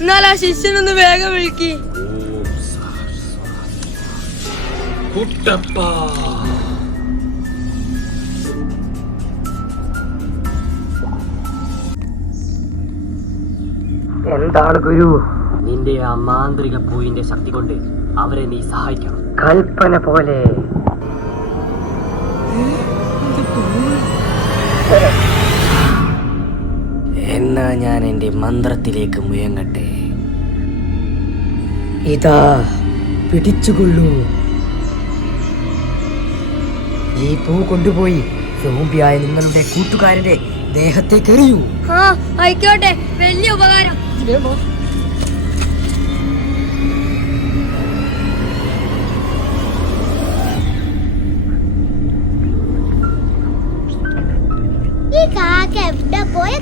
എന്നാൽ ആ ശിഷ്യനൊന്ന് വേഗം വിളിക്കി. കുട്ടപ്പ. എന്താണ് ഗുരു? നിന്റെ ആ മാന്ത്രിക പൂവിന്റെ ശക്തി കൊണ്ട് അവരെ നീ സഹായിക്കണം. കൽപ്പന പോലെ. എന്നാ ഞാൻ എന്റെ മന്ത്രത്തിലേക്ക് മുയങ്ങട്ടെ? ഇതാ പിടിച്ചുകൊള്ളൂ. ഈ പൂ കൊണ്ടുപോയി സോമ്പിയായ നിങ്ങളുടെ കൂട്ടുകാരന്റെ ദേഹത്തേക്ക് എറിയൂ. ആ ആയിക്കോട്ടെ. വലിയ ഉപകാരം. ഈ കാക്ക എവിടെ പോയി